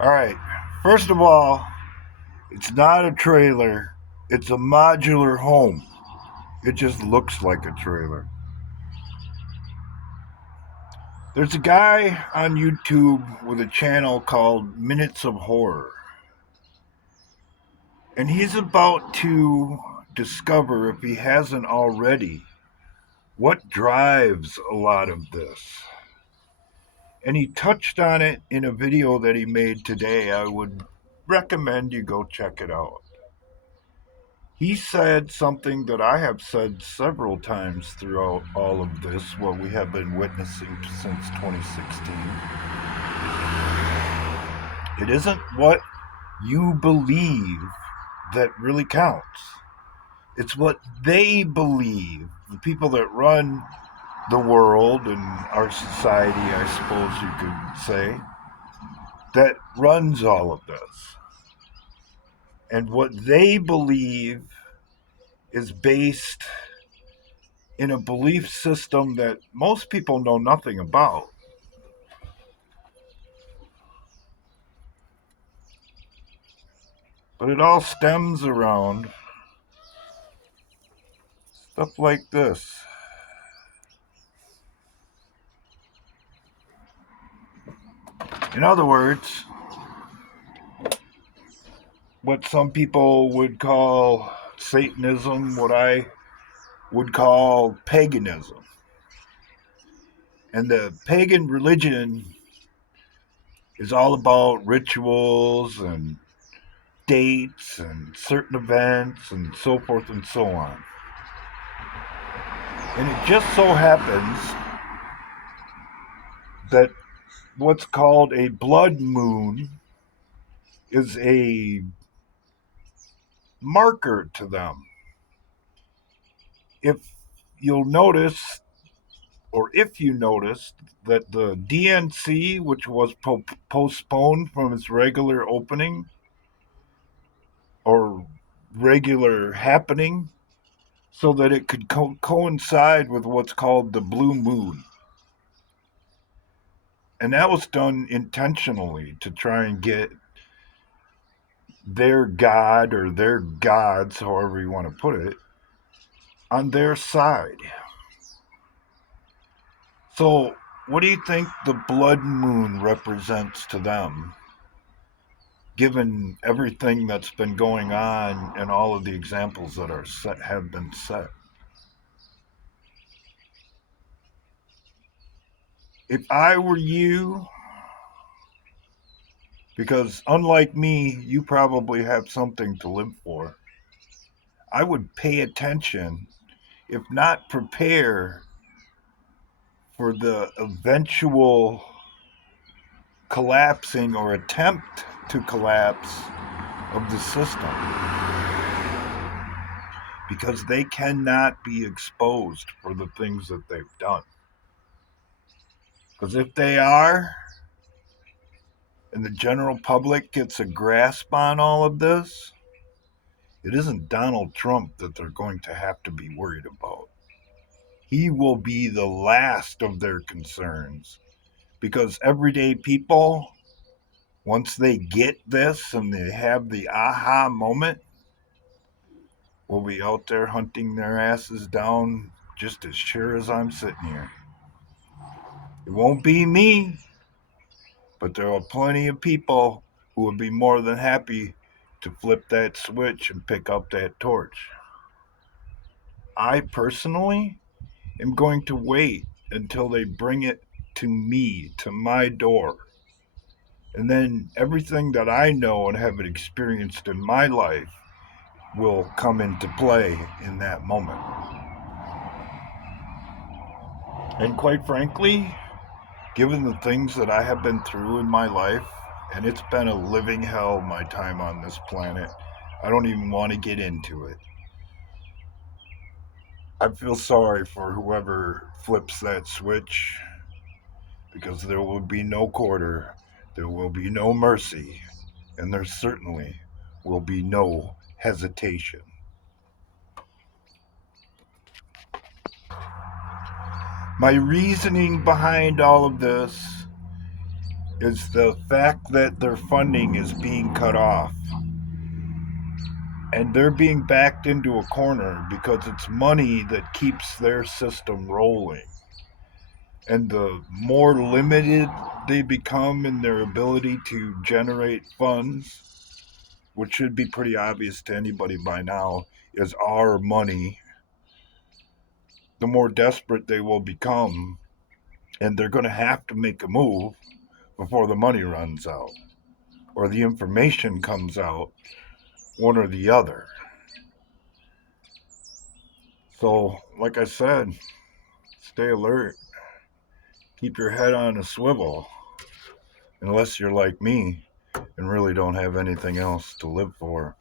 All right. First of all, it's not a trailer, it's a modular home. It just looks like a trailer. There's a guy on YouTube with a channel called Minutes of Horror, and he's about to discover, if he hasn't already, what drives a lot of this. And he touched on it in a video that he made today. I would recommend you go check it out. He said something that I have said several times throughout all of this, what we have been witnessing since 2016. It isn't what you believe that really counts. It's what they believe. The people that run the world and our society, I suppose you could say, that runs all of this. And what they believe is based in a belief system that most people know nothing about. But it all stems around stuff like this. In other words, what some people would call Satanism, what I would call paganism. And the pagan religion is all about rituals and dates and certain events and so forth and so on. And it just so happens that what's called a blood moon is a marker to them. If you'll notice, or if you noticed, that the DNC, which was postponed from its regular opening or regular happening, so that it could coincide with what's called the blue moon. And that was done intentionally to try and get their god or their gods, however you want to put it, on their side. So, what do you think the blood moon represents to them, given everything that's been going on and all of the examples that are set have been set? If I were you, because unlike me, you probably have something to live for, I would pay attention, if not prepare for the eventual collapsing or attempt to collapse of the system, because they cannot be exposed for the things that they've done. Because if they are, and the general public gets a grasp on all of this, it isn't Donald Trump that they're going to have to be worried about. He will be the last of their concerns, because everyday people, once they get this and they have the aha moment, will be out there hunting their asses down just as sure as I'm sitting here. It won't be me, but there are plenty of people who would be more than happy to flip that switch and pick up that torch. I personally am going to wait until they bring it to me, to my door. And then everything that I know and have experienced in my life will come into play in that moment. And quite frankly, given the things that I have been through in my life, and it's been a living hell my time on this planet, I don't even want to get into it. I feel sorry for whoever flips that switch, because there will be no quarter, there will be no mercy, and there certainly will be no hesitation. My reasoning behind all of this is the fact that their funding is being cut off. And they're being backed into a corner because it's money that keeps their system rolling. And the more limited they become in their ability to generate funds, which should be pretty obvious to anybody by now, is our money, the more desperate they will become. And they're going to have to make a move before the money runs out or the information comes out, one or the other. So, like I said, stay alert, keep your head on a swivel, unless you're like me and really don't have anything else to live for.